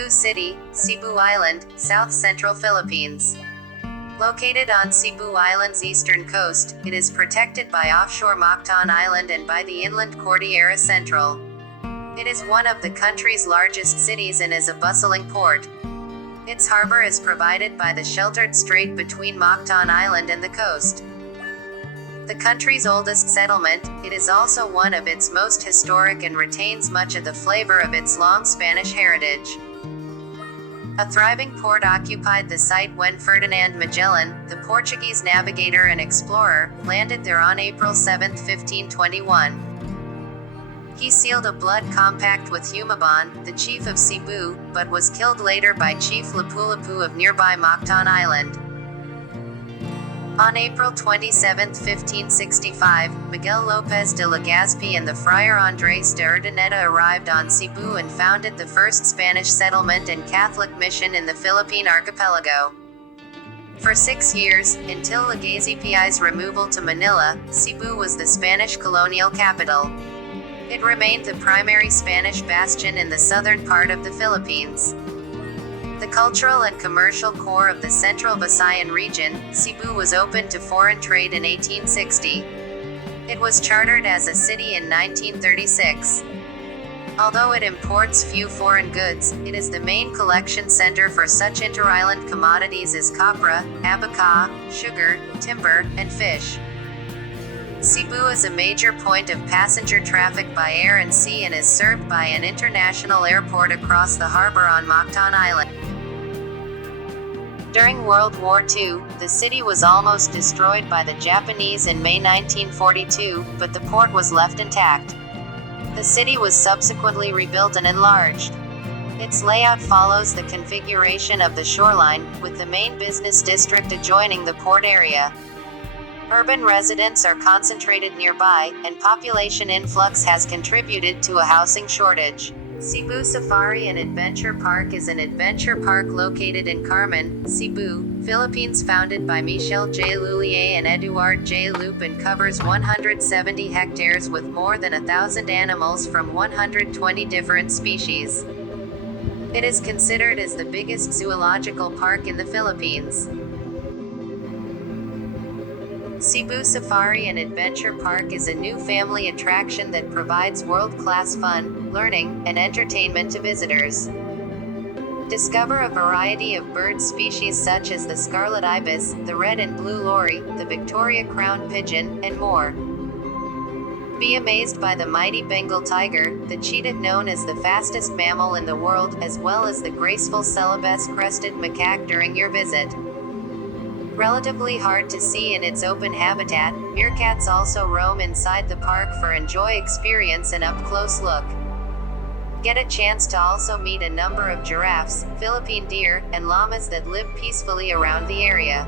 Cebu City, Cebu Island, South Central Philippines. Located on Cebu Island's eastern coast, it is protected by offshore Mactan Island and by the inland Cordillera Central. It is one of the country's largest cities and is a bustling port. Its harbor is provided by the sheltered strait between Mactan Island and the coast. The country's oldest settlement, it is also one of its most historic and retains much of the flavor of its long Spanish heritage. A thriving port occupied the site when Ferdinand Magellan, the Portuguese navigator and explorer, landed there on April 7, 1521. He sealed a blood compact with Humabon, the chief of Cebu, but was killed later by Chief Lapu-Lapu of nearby Mactan Island. On April 27, 1565, Miguel Lopez de Legazpi and the friar Andrés de Urdaneta arrived on Cebu and founded the first Spanish settlement and Catholic mission in the Philippine archipelago. For 6 years, until Legazpi's removal to Manila, Cebu was the Spanish colonial capital. It remained the primary Spanish bastion in the southern part of the Philippines. The cultural and commercial core of the Central Visayan region, Cebu was open to foreign trade in 1860. It was chartered as a city in 1936. Although it imports few foreign goods, it is the main collection center for such inter-island commodities as copra, abaca, sugar, timber, and fish. Cebu is a major point of passenger traffic by air and sea and is served by an international airport across the harbor on Mactan Island. During World War II, the city was almost destroyed by the Japanese in May 1942, but the port was left intact. The city was subsequently rebuilt and enlarged. Its layout follows the configuration of the shoreline, with the main business district adjoining the port area. Urban residents are concentrated nearby, and population influx has contributed to a housing shortage. Cebu Safari and Adventure Park is an adventure park located in Carmen, Cebu, Philippines, founded by Michel J. Lullier and Eduard J. Loop, and covers 170 hectares with more than 1,000 animals from 120 different species. It is considered as the biggest zoological park in the Philippines. Cebu Safari and Adventure Park is a new family attraction that provides world-class fun, learning, and entertainment to visitors. Discover a variety of bird species such as the scarlet ibis, the red and blue lory, the Victoria crowned pigeon, and more. Be amazed by the mighty Bengal tiger, the cheetah known as the fastest mammal in the world, as well as the graceful Celebes-crested macaque during your visit. Relatively hard to see in its open habitat, meerkats also roam inside the park for enjoy experience and up-close look. Get a chance to also meet a number of giraffes, Philippine deer, and llamas that live peacefully around the area.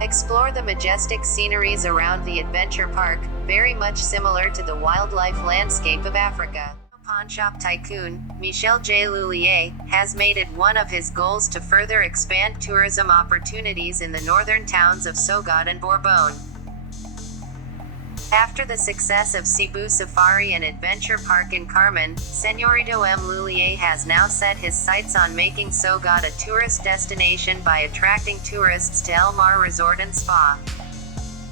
Explore the majestic sceneries around the adventure park, very much similar to the wildlife landscape of Africa. Pawn shop tycoon, Michel J. Lullier, has made it one of his goals to further expand tourism opportunities in the northern towns of Sogod and Borbon. After the success of Cebu Safari and Adventure Park in Carmen, Señorito M. Lullier has now set his sights on making Sogod a tourist destination by attracting tourists to El Mar Resort and Spa.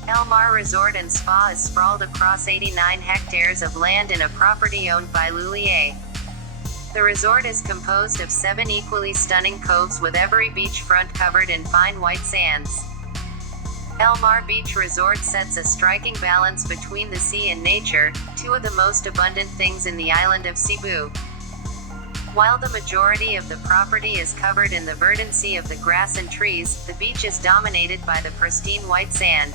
El Mar Resort and Spa is sprawled across 89 hectares of land in a property owned by Lullier. The resort is composed of 7 equally stunning coves with every beachfront covered in fine white sands. El Mar Beach Resort sets a striking balance between the sea and nature, two of the most abundant things in the island of Cebu. While the majority of the property is covered in the verdancy of the grass and trees, the beach is dominated by the pristine white sand.